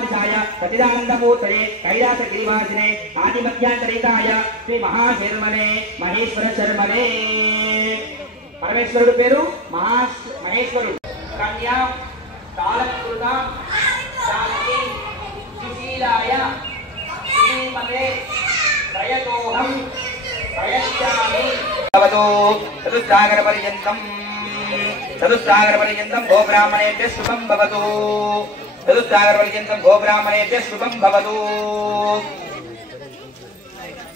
सचिदानंदमूर्तये कैलासगिरिवासिने आदिमध्यांतरिताय श्री महाशर्मणे महेश्वर शर्मणे परमेश्वरुడు పేరు మహేశ్వరుడు కన్యా కాలకృత శాంతి సుశీలాయ శ్రీమతే ప్రయతోహం ప్రయత్యామి భవతో చతుస్సాగర పర్యంతం గో బ్రాహ్మణేభ్యః శుభం భవతు చతుస్సాగర పర్యంతం గో బ్రాహ్మణేభ్యః శుభం భవతు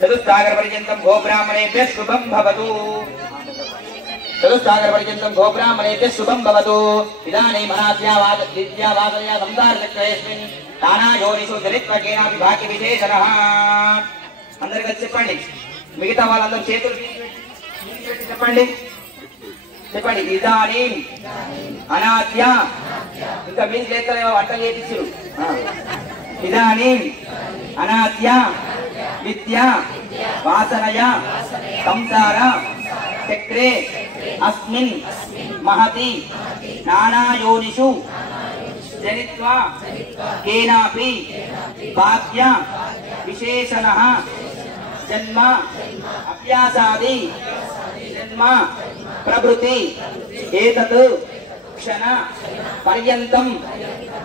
చతుస్సాగర పర్యంతం గో బ్రాహ్మణేభ్యః శుభం భవతు చతుస్సాగర పర్యంతం గో బ్రాహ్మణేభ్యః శుభం భవతు ఇదానీం విద్యావాదయ సంసారచక్రేస్మిన్ నానాయోనిషు చరిత్రకేనాపి భాగ్య విశేషణః అందరూ కలిసి చెప్పండి మిగతా వాళ్ళందరూ చేతులు తీసి చెప్పండి చెప్పండి ఇదానీం అనాద్య ఇంకా మీరు చేతలేమో వంట చేయించురు ఇదానీం అనాద్య విద్య వాసనయ సంసార చక్రే అస్మిన్ మహతి నానాయోనిషు జనిత్వా కేనాపి భాగ్య విశేషణః జన్మ అభ్యాసాది జన్మ ప్రవృత్తి ఏతత్ క్షణ పర్యంతం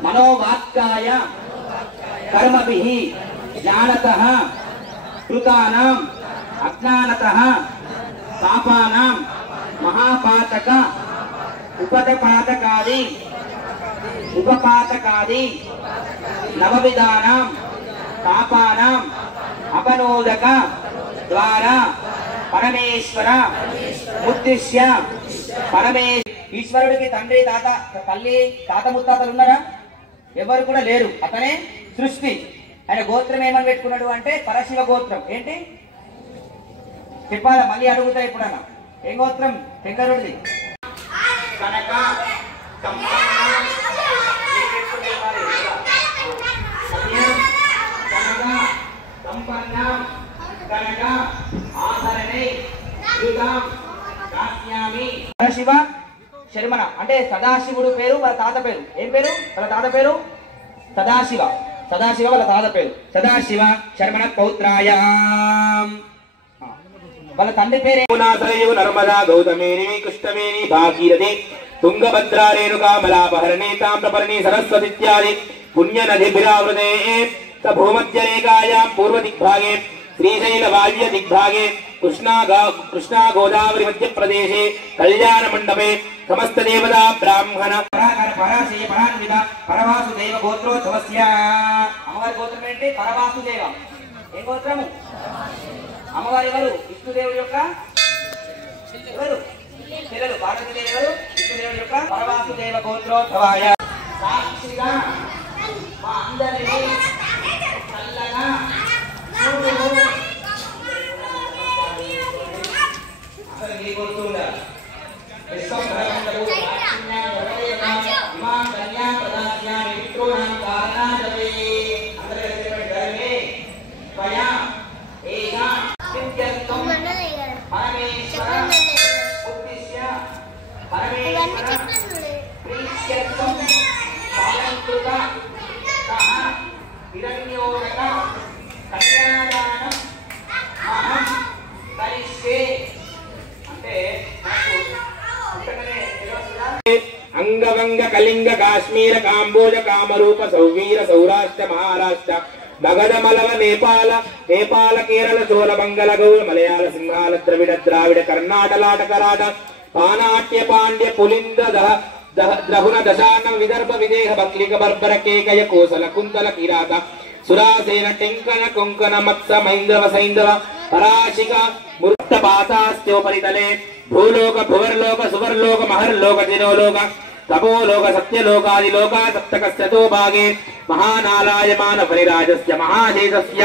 మనోవాక్కాయ కర్మభిః జ్ఞానతః కృతానాం అజ్ఞానతః పాపానాం మహాపాతక ఉపపాతకాది నవవిధానాం పాపానాం అపనోదక ద్వారా పరమేశ్వర ఉద్దేశ్య ఈశ్వరుడికి తండ్రి తాత తల్లి తాత ముత్తాతలు ఉన్నారా? ఎవరు కూడా లేరు. అతనే సృష్టి. ఆయన గోత్రం ఏమని పెట్టుకున్నాడు అంటే పరశివ గోత్రం. ఏంటి చెప్పాలా? మళ్ళీ అడుగుతా ఎప్పుడన్నా. ఏం గోత్రం? శంకరుడిది. కనక పరశివ శర్మణ అంటే సదాశివుడు పేరు. వాళ్ళ తాత పేరు ఏం పేరు? వాళ్ళ తాత పేరు సదాశివ. సదాశివ వాళ్ళ తాత పేరు సదాశివ శర్మణ పౌత్రాయ. వాళ్ళ తండ్రి పేరు నర్మదా గౌతమేని కృష్ణవేణి భాగీరథి తుంగభద్రా రేణుకా మలాపహరణి తామ్రపర్ణి సరస్వతి ఇత్యాది పుణ్యనదిభిరావృతే భూమధ్యరేఖాయాం పూర్వదిగ్భాగే శ్రీశైలవాళ్య దిగ్భాగే కృష్ణా గోదావరి మధ్యప్రదేశే కళ్యాణ మండపే సమస్త దేవతా బ్రాహ్మణ పరాశయ పరాన్విత పరవాసుదేవ గోత్రోత్సవస్య. అమ్మవారి గోత్రం ఏంటి? పరవాసుదేవ. ఏ గోత్రము? అమ్మవారి ఎవరు? విష్ణుదేవుడి యొక్క ఎవరు? పిల్లలు. పార్వతీదేవి ఎవరు? విష్ణుదేవుడి యొక్క పరవాసుదేవ గోత్రోత్సవాయ. సాక్షిగా మా అందరినీ చల్లగా అంగవంగ కళింగ కాశ్మీర కాంబోజ కామరూప సౌవీర సౌరాష్ట్ర మహారాష్ట్ర మగధ మలవ నేపాల కేరళ చోళ మంగళ గౌర మలయాళ సింహాల ద్రావిడ కర్ణాటలాట కరాట పానాట్య పాండ్య పులింద ద్రహుణ దశానం విదర్భ విదేహ బక్లిక బర్బర కేకయ కోసల కుంతల కిరాత సురాసేన టెంకన కొంకణ మత్స మైంద్రవ సైంధవ పరాశిక మృత పాతాస్త్యోపరితలే భూలోక భువర్లోక సువర్లోక మహర్లోక జినోలోక తపోలోక సత్యలోకాదిలోక సప్తకస్యతో భాగే మహానాలాయమాన పరిరాజస్య మహాశేషస్య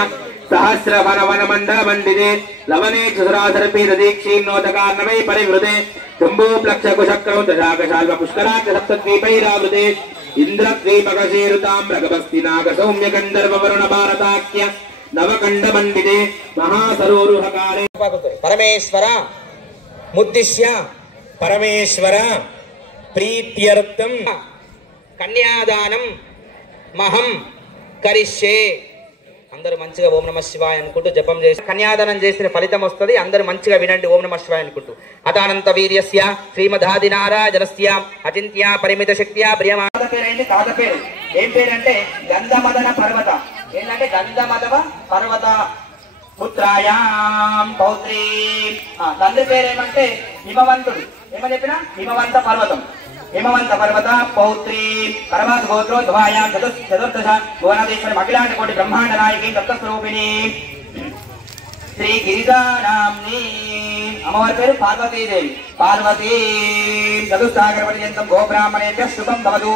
సహస్రవనవన మండల మండితే లవనే చుసరాసర్పీత దీక్షీన్నోదకార్ణవై పరివృతే జంబూప్లక్ష కుశక్రౌ దశాకశాల్వ పుష్కరాక్ష సప్తద్వీపైరావృతే ఇంద్రద్వీపకశేరుతామ్రగభస్తి నాగ సౌమ్య గంధర్వ వరుణ భారతాఖ్య నవకండ మండితే మహాసరోరుహకారే పరమేశ్వర ముద్దిశ్య పరమేశ్వర ప్రీత్యర్థం కన్యాదానం మహం కరిష్యే. అందరూ మంచిగా ఓం నమ శివాయ అనుకుంటూ జపం చేసి కన్యాదానం చేసిన ఫలితం వస్తుంది. అందరూ మంచిగా వినండి ఓం నమ శివాయ అనుకుంటూ. అతానంత వీర్యస్య శ్రీమదాదినారాజనస్య అచింత్య పరిమిత శక్తియ ప్రియమా. పేరేంటి? తాత పేరు ఏం పేరంటే గంధమదన పర్వత. ఏంటంటే గంధమదవ పర్వత పుత్రాయాం పౌత్రీ. తండ్రి పేరేమంటే హిమవంతుడు. ఏమని చెప్పిన? హిమవంత పర్వతం. హిమవంత పర్వత పౌత్రీ పరమాత్ గోత్రోద్భవాయాం చతుర్దశ భువనాధీశ్వరి అఖిలాండ కోటి బ్రహ్మాండ నాయకి దత్తస్వరూపిణి శ్రీ గిరిజానాంని. అమ్మవారి పేరు పార్వతీదేవి. పార్వతీ చతుస్సాగర పర్యంతం గోబ్రాహ్మణేభ్యః శుభం భవతు.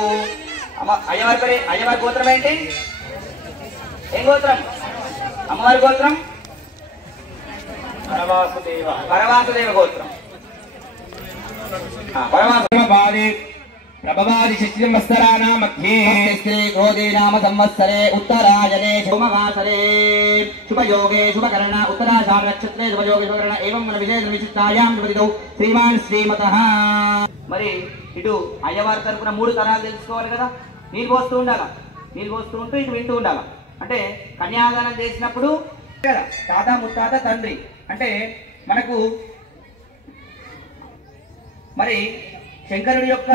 అయ్యవారి పేరు, అయ్యవారి గోత్రం ఏంటి? ఏం గోత్రం? అమ్మవారి గోత్రం పరవాసుదేవ. పరవాసుదేవ గోత్రం. ప్రభవాది శక్తి సంవత్సరాణా మధ్యే శ్రీ క్రోధీ నామ సంవత్సరే ఉత్తరాయణే శుభవాసరే శుభయోగే శుభకరణ ఉత్తరాషాఢ నక్షత్రే శుభయోగే శుభకరణ ఏవం మన విజయ విశిష్టాయాం శుభదిదౌ శ్రీమాన్ శ్రీమతః. మరి ఇటు అయ్యవారి తరపున 3 తరాలు తెలుసుకోవాలి కదా. నీళ్ళు పోస్తూ ఉండాలా, నీళ్ళు పోస్తూ ఉంటూ ఇటు వింటూ ఉండాలా. అంటే కన్యాదానం చేసినప్పుడు కదా తాత ముత్తాత తండ్రి అంటే మనకు మరి శంకరుడి యొక్క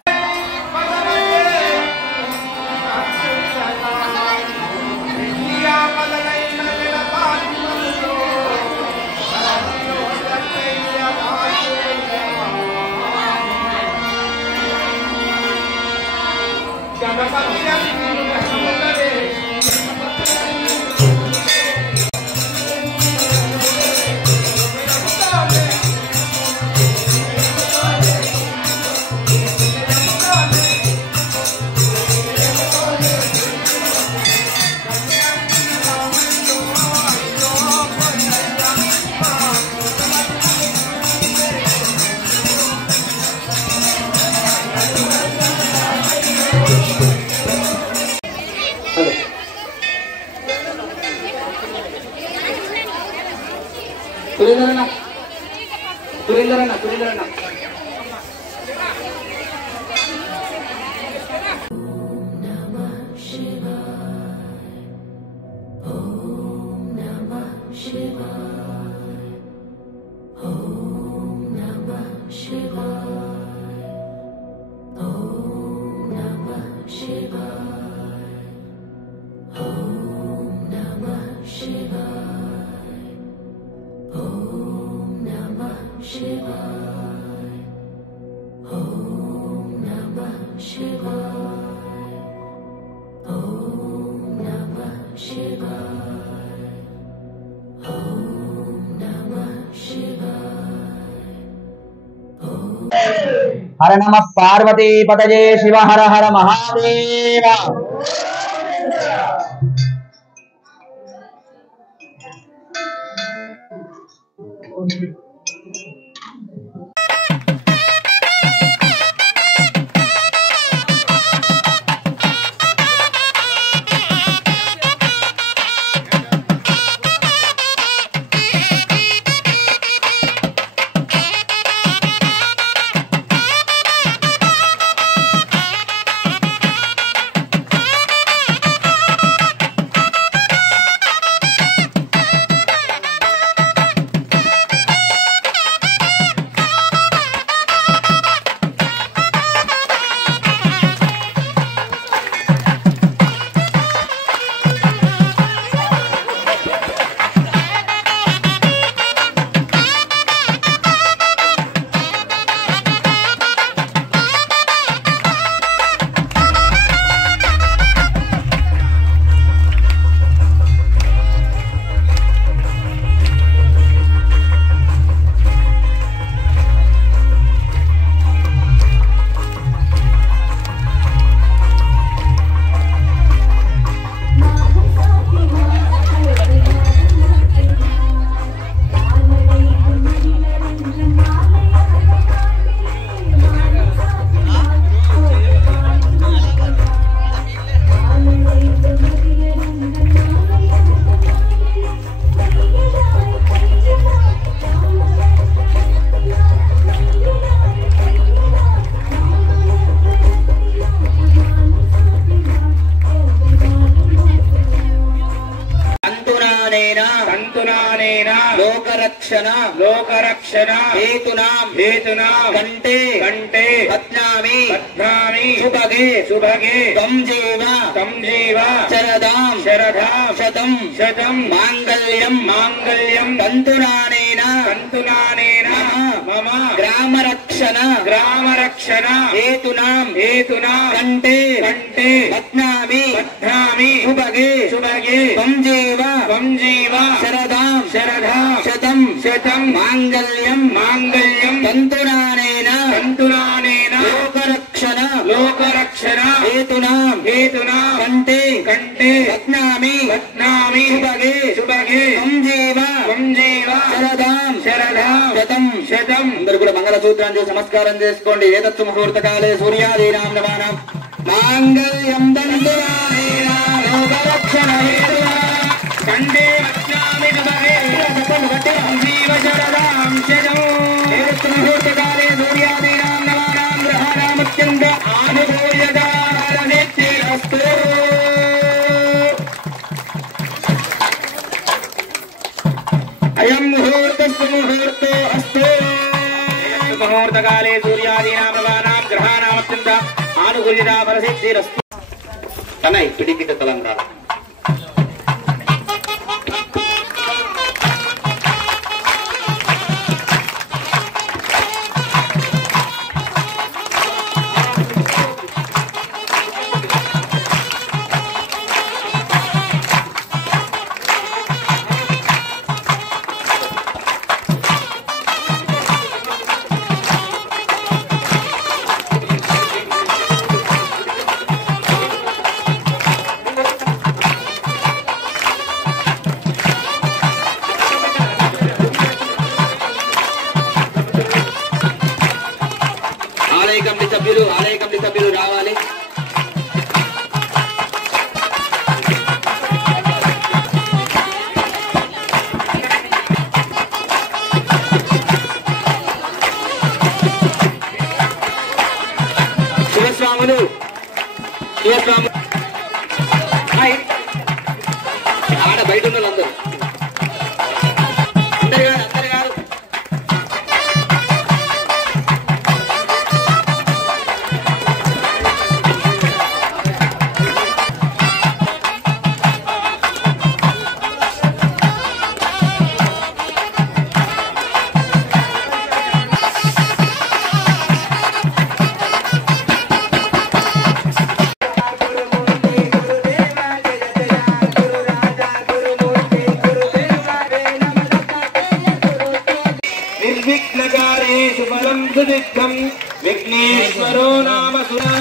సురేంద్రన్న హర నమ పార్వతీ పతయే శివ హర హర మహాదేవ. तन्तुनानेन लोकरक्षण हेतुना कंटे बध्नामि शुभगे त्वं जीव शरदां शतं मांगल्यं तन्तुनानेन मम ग्रामरक्षण हेतुना कंटे बध्नामि शुभगे त्वं जीव शरदां शतं मांगल्यं तन्तुनानेन लोकरक्षण हेतुना कंटे बध्नामि शुभगे त्वं जीव शरदां शतं అందరూ కూడా మంగళసూత్రాన్ని చేసి నమస్కారం చేసుకోండి. ఏతత్తు ముహూర్తకాలే సూర్యాదీనాం నవానాం మాంగళ్యం దంతునానేన లోకరక్షణ హేతునా కంటే బధ్నామి శుభగే त्वं जीव शरदां शतं ఏతత్తు ముహూర్తకాలే సూర్యాదీనాం నవానాం గ్రహాణామత్యంత ఆనుకూల్యతారనిత్యస్తు. అయం ముహూర్తస్సు ముహూర్తో అస్తు. ముహూర్తకాలే సూర్యాదీనాం నవానాం గ్రహాణామత్యంత ఆనుకూల్యతారనిత్యస్తు. తనై పిడికిట తలంబ్రాల ఆలయ కమిటీ సభ్యులు రావాలి. శివస్వాములు ఆడ బయట ఉన్న వాళ్ళందరూ विघ्नेश्वरो नाम सुरा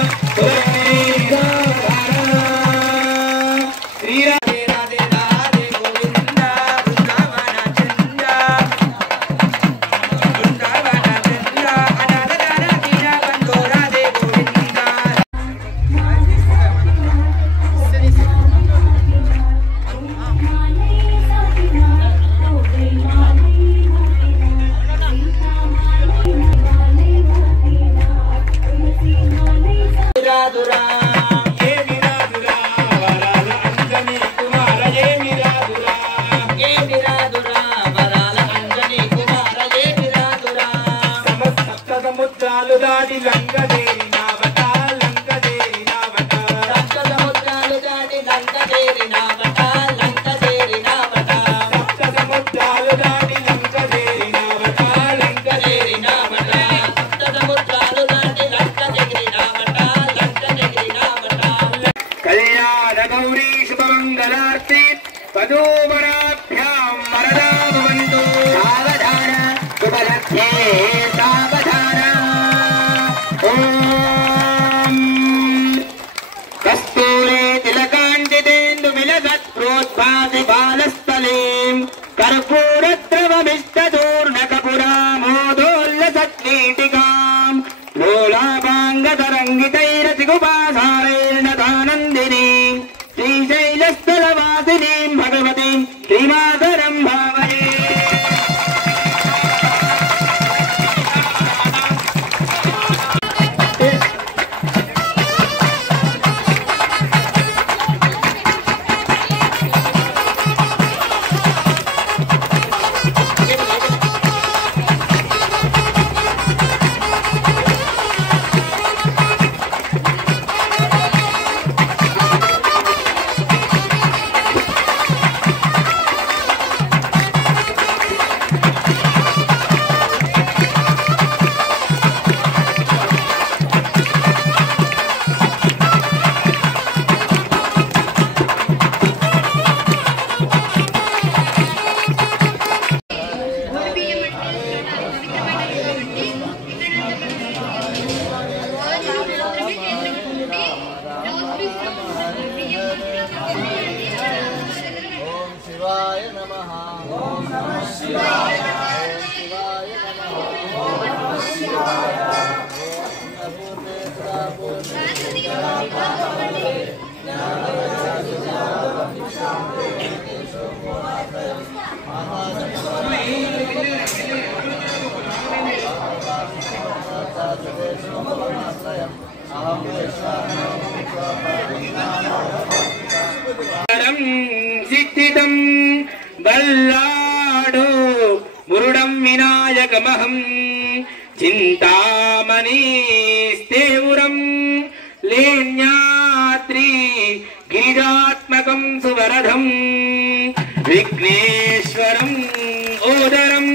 వరం సిద్ధితం బల్లాడు మురుడం వినాయకమహం చింతామణి స్థేవురం లేణ్యాద్రి గిరిజాత్మకం సువరధం విఘ్నేశ్వరం ఓదరం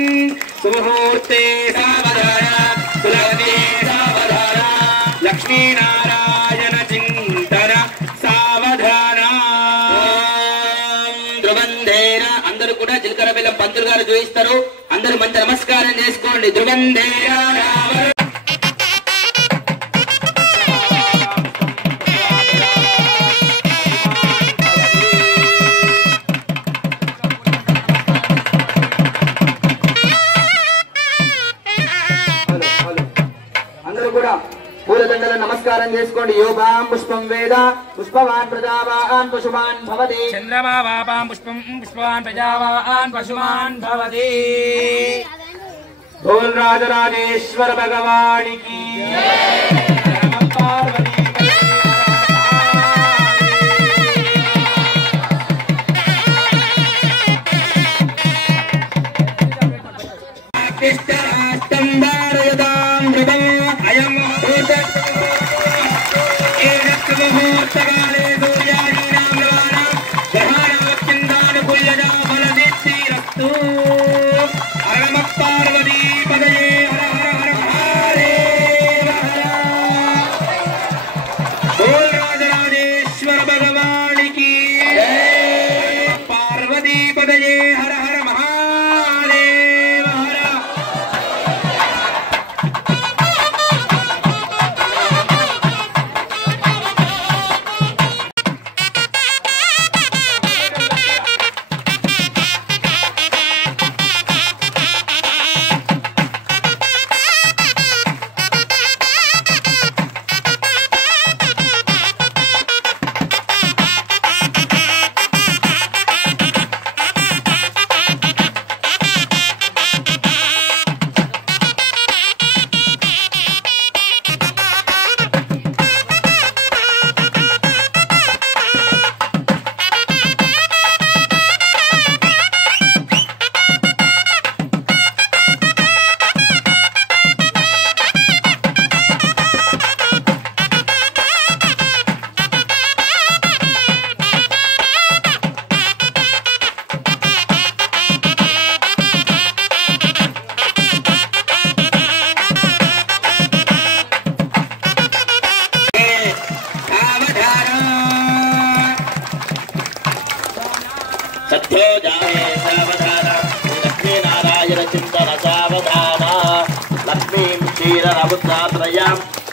సుముహూర్తే సావధాన సులభే సావధాన లక్ష్మీనారాయణ చింతన సావధాన. ధ్రువంధేర అందరూ కూడా జీలకర్ర బెల్లం పంతులు గారు చూపిస్తారు. అందరూ మంచి నమస్కారం చేసుకోండి. ధ్రువంధేర పూలదండల నమస్కారం చేసుకోండి. యోగాం పుష్పం వేద పుష్పవాన్ ప్రజావాన్ పశుమాన్ భవతి. చంద్రమా వాపాం పుష్పం పుష్పవాన్ ప్రజావాన్ పశుమాన్ భవతి. బోల్ రాజరాజేశ్వర భగవానికి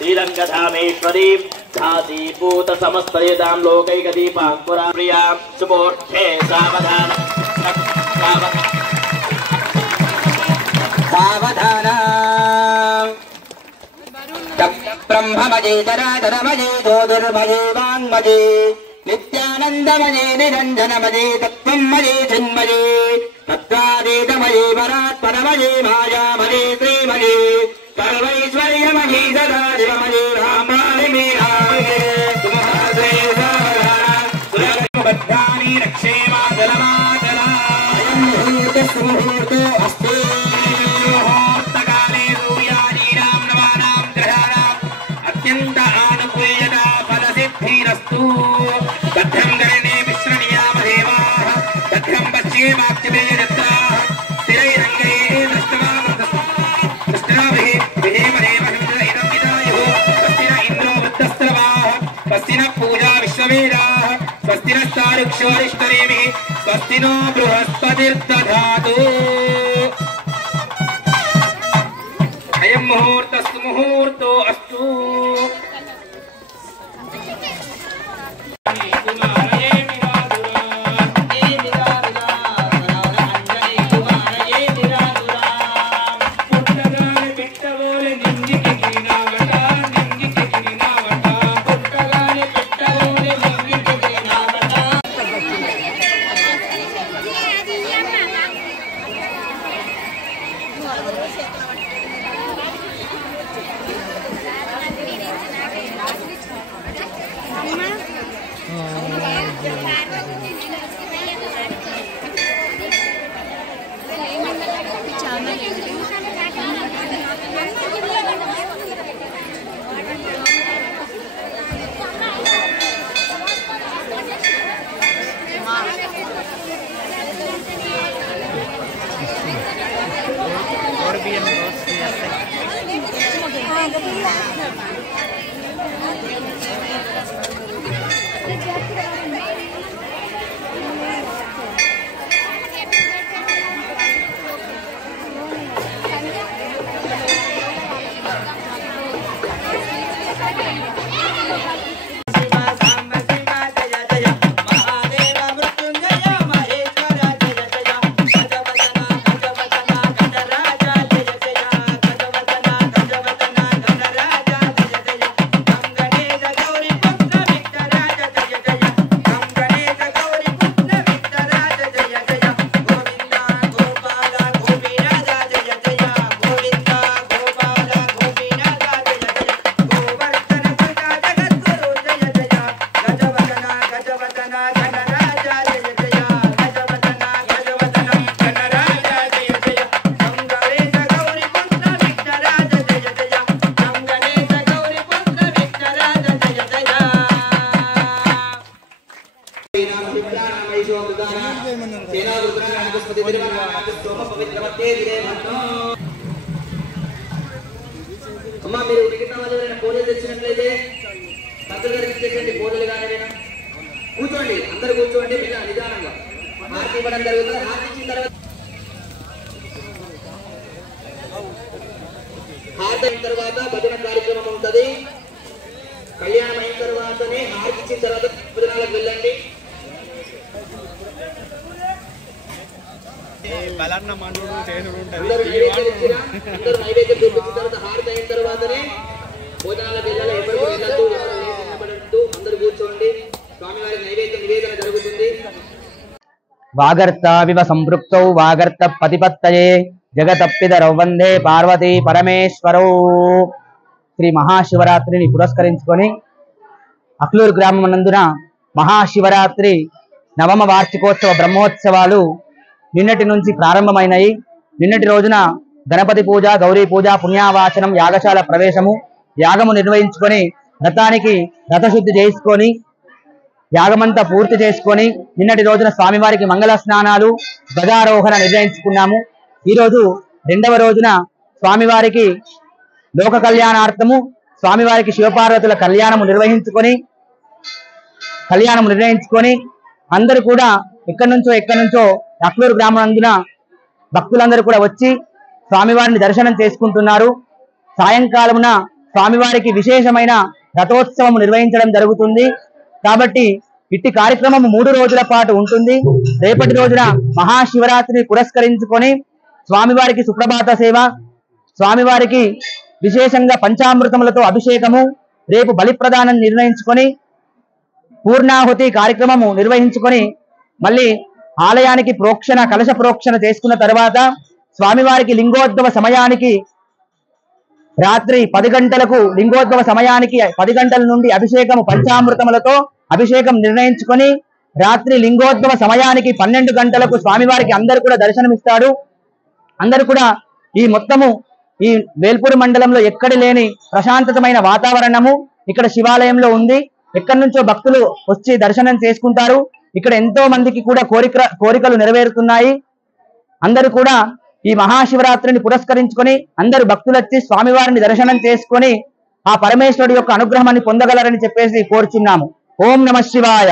శ్రీరంగధామేశ్వరీం ధాతీభూత సమస్తయేదాం లోకైకదీపాంకురా ప్రియాం సుమూర్తే సావధాన సావధాన బ్రహ్మమజే తరాతరమజే జ్యోతిర్మజే వాంగ్మజే నిత్యానందమజే నిరంజనమజే తత్వమజే చిన్మజే తత్వాదేతమజే పరాత్పరమజే మాయామజే శ్రీమజే సర్వైశ్వర్యమహీ సదాశివమజే రామాని మీరామజే సుమహాదే సావధాని రక్షేమాచలమాచలా అయం ముహూర్తస్సు ముహూర్తో అస్తి ముహూర్తకాలే సూర్యాదీనాం నవానాం గ్రహాణాం అత్యంత ఆనుకూల్యత ఫలసిద్ధిరస్తు. భద్రం గణనే విశ్రణీయామ దేవాః భద్రం పశ్యేమాక్షిభిः యత్రాః స్థిరైరంగే స్వస్తిన పూజా విశ్వవేదాః స్వస్తిన స్థారుక్షోరిష్టనేమిః స్వస్తినో బృహస్పతిర్దధాతు. అయం ముహూర్తస్తు ముహూర్తో అస్తు. అమ్మా మీరు మిగతా వాళ్ళు ఎవరైనా పూజలు తెచ్చినట్లయితే పంతులు గారికి ఇచ్చేసండి పూజలు కానీ కూర్చోండి, అందరు కూర్చోండి. పిల్ల నిదానంగా హారతి ఇవ్వడం జరుగుతుంది. హారతి ఇచ్చిన తర్వాత హారతి అయిన తర్వాత భజన కార్యక్రమం ఉంటుంది. కళ్యాణం అయిన తర్వాతనే హారతి ఇచ్చిన తర్వాత భజనాలకు వెళ్ళండి. అందరూ నైవేద్యం చూపించిన తర్వాత హారతి అయిన తర్వాతనే భోజనాలకు వెళ్ళాలి. ఎవరు వెళ్ళద్దు, ఎవరు నిలబడద్దు, అందరూ కూర్చోండి. స్వామివారికి నైవేద్యం నివేదన జరుగుతుంది. వాగర్తావివ సంపృక్తౌ వాగర్త పతిపత్తయే జగతప్పిదరౌ వందే పార్వతీ పరమేశ్వరౌ. శ్రీ మహాశివరాత్రిని పురస్కరించుకొని అక్లూరు గ్రామం నందున మహాశివరాత్రి నవమ వార్షికోత్సవ బ్రహ్మోత్సవాలు నిన్నటి నుంచి ప్రారంభమైనాయి. నిన్నటి రోజున గణపతి పూజ, గౌరీ పూజ, పుణ్యావాచనం, యాగశాల ప్రవేశము, యాగము నిర్వహించుకొని రథానికి రథశుద్ధి చేసుకొని యాగమంతా పూర్తి చేసుకొని నిన్నటి రోజున స్వామివారికి మంగళ స్నానాలు, ధ్వజారోహణ నిర్వహించుకున్నాము. ఈరోజు రెండవ రోజున స్వామివారికి లోక కళ్యాణార్థము స్వామివారికి శివపార్వతుల కళ్యాణము నిర్వహించుకొని అందరూ కూడా ఎక్కడి నుంచో అక్లూరు గ్రామం నందున భక్తులందరూ కూడా వచ్చి స్వామివారిని దర్శనం చేసుకుంటున్నారు. సాయంకాలమున స్వామివారికి విశేషమైన రథోత్సవం నిర్వహించడం జరుగుతుంది. కాబట్టి ఇట్టి కార్యక్రమం 3 రోజుల పాటు ఉంటుంది. రేపటి రోజున మహాశివరాత్రిని పురస్కరించుకొని స్వామివారికి సుప్రభాత సేవ, స్వామివారికి విశేషంగా పంచామృతములతో అభిషేకము, రేపు బలి ప్రదానం నిర్ణయించుకొని పూర్ణాహుతి కార్యక్రమము నిర్వహించుకొని మళ్ళీ ఆలయానికి ప్రోక్షణ, కలశ ప్రోక్షణ చేసుకున్న తర్వాత స్వామివారికి లింగోద్భవ సమయానికి రాత్రి 10 గంటలకు లింగోద్భవ సమయానికి 10 గంటల నుండి అభిషేకము పంచామృతములతో అభిషేకం నిర్ణయించుకొని రాత్రి లింగోద్భవ సమయానికి 12 గంటలకు స్వామివారికి అందరూ కూడా దర్శనమిస్తాడు. అందరూ కూడా ఈ మొత్తము ఈ వేల్పూర్ మండలంలో ఎక్కడి లేని ప్రశాంతమైన వాతావరణము ఇక్కడ శివాలయంలో ఉంది. ఎక్కడి నుంచో భక్తులు వచ్చి దర్శనం చేసుకుంటారు. ఇక్కడ ఎంతో మందికి కూడా కోరికలు నెరవేరుతున్నాయి. అందరూ కూడా ఈ మహాశివరాత్రిని పురస్కరించుకొని అందరూ భక్తులు వచ్చి స్వామివారిని దర్శనం చేసుకొని ఆ పరమేశ్వరుడి యొక్క అనుగ్రహాన్ని పొందగలరని చెప్పేసి కోరుచున్నాము. ఓం నమః శివాయ.